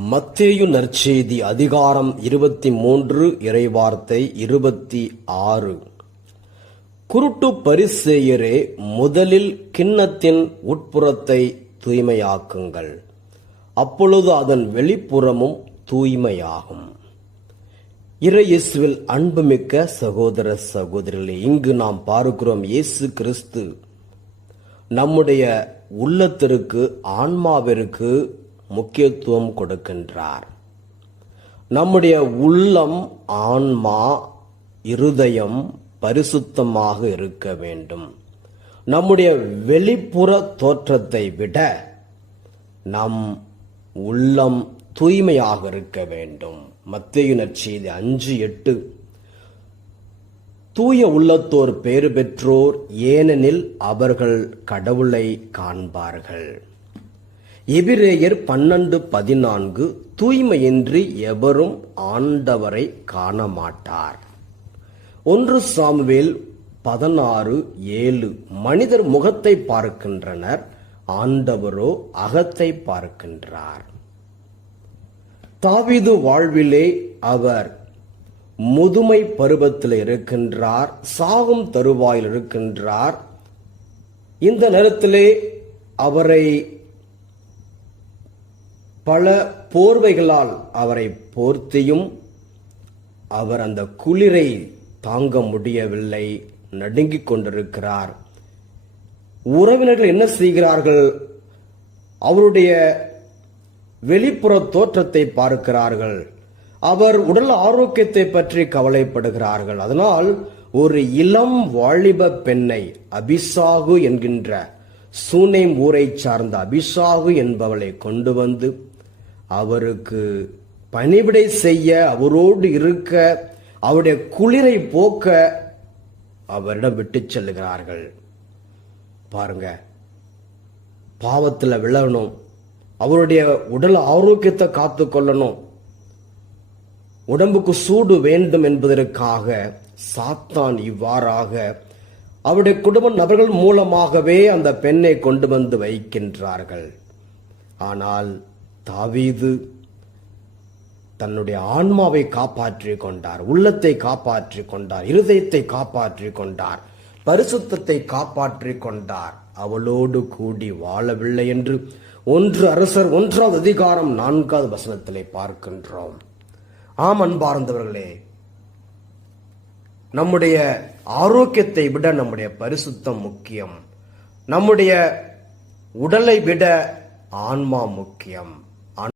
மத்தேயு நற்செய்தி அதிகாரம் 23 இறைவார்த்தை 26. குருட்டு பரிசேயரே, முதலில் கிண்ணத்தின் உட்புறத்தை தூய்மையாக்குங்கள், அப்பொழுது அதன் வெளிப்புறமும் தூய்மையாகும். இயேசுவில் அன்புமிக்க சகோதர சகோதரிகளே, இங்கு நாம் பார்க்கிறோம், இயேசு கிறிஸ்து நம்முடைய உள்ளத்திற்கு, ஆன்மாவிற்கு முக்கியத்துவம் கொடுக்கின்றார். நம்முடைய உள்ளம், ஆன்மா, இருதயம் பரிசுத்தமாக இருக்க வேண்டும். நம்முடைய வெளிப்புற தோற்றத்தை விட நம் உள்ளம் தூய்மையாக இருக்க வேண்டும். மத்தேயு நற்செய்தி 5:8. தூய உள்ளத்தோர் பேறு பெற்றோர், ஏனெனில் அவர்கள் கடவுளை காண்பார்கள். எபிரேயர் 12:14. தூய்மையின்றி எவரும் ஆண்டவரை காண மாட்டார். 1 சாமுவேல் 16:7. மனிதர் முகத்தை பார்க்கின்றனர், ஆண்டவரோ அகத்தை பார்க்கின்றார். தாவீது வாழ்விலே அவர் முதுமை பருவத்தில் இருக்கின்றார், சாகும் தருவாயில் இருக்கின்றார். இந்த நேரத்திலே அவரை பல போர்வைகளால் அவரை போர்த்தியும் அவர் அந்த குளிரை தாங்க முடியவில்லை, நடுங்கிக் கொண்டிருக்கிறார். உறவினர்கள் என்ன செய்கிறார்கள்? அவருடைய வெளிப்புற தோற்றத்தை பார்க்கிறார்கள், அவர் உடல் ஆரோக்கியத்தை பற்றி கவலைப்படுகிறார்கள். அதனால் ஒரு இளம் வாலிப பெண்ணை, அபிசாகு என்கின்ற சூனேம் ஊரை சார்ந்த அபிசாகு என்பவளை கொண்டு வந்து அவருக்கு பணிவிடை செய்ய, அவரோடு இருக்க, அவருடைய குளிரை போக்க அவரிடம் விட்டு செல்லுகிறார்கள். பாருங்க, பாவத்தில் விழணும், அவருடைய உடல் ஆரோக்கியத்தை காத்து கொள்ளணும், உடம்புக்கு சூடு வேண்டும் என்பதற்காக சாத்தான் இவ்வாறாக அவருடைய குடும்ப நபர்கள் மூலமாகவே அந்த பெண்ணை கொண்டு வந்து வைக்கின்றார்கள். ஆனால் தாவீது தன்னுடைய ஆன்மாவை காப்பாற்றிக் கொண்டார், உள்ளத்தை காப்பாற்றிக் கொண்டார், இருதயத்தை காப்பாற்றிக் கொண்டார், பரிசுத்தத்தை காப்பாற்றிக் கொண்டார். அவளோடு கூடி வாழவில்லை என்று 1 அரசர் 1வது அதிகாரம் 4வது வசனத்திலே பார்க்கின்றோம். ஆம் அன்பார்ந்தவர்களே, நம்முடைய ஆரோக்கியத்தை விட நம்முடைய பரிசுத்தம் முக்கியம். நம்முடைய உடலை விட ஆன்மா முக்கியம்.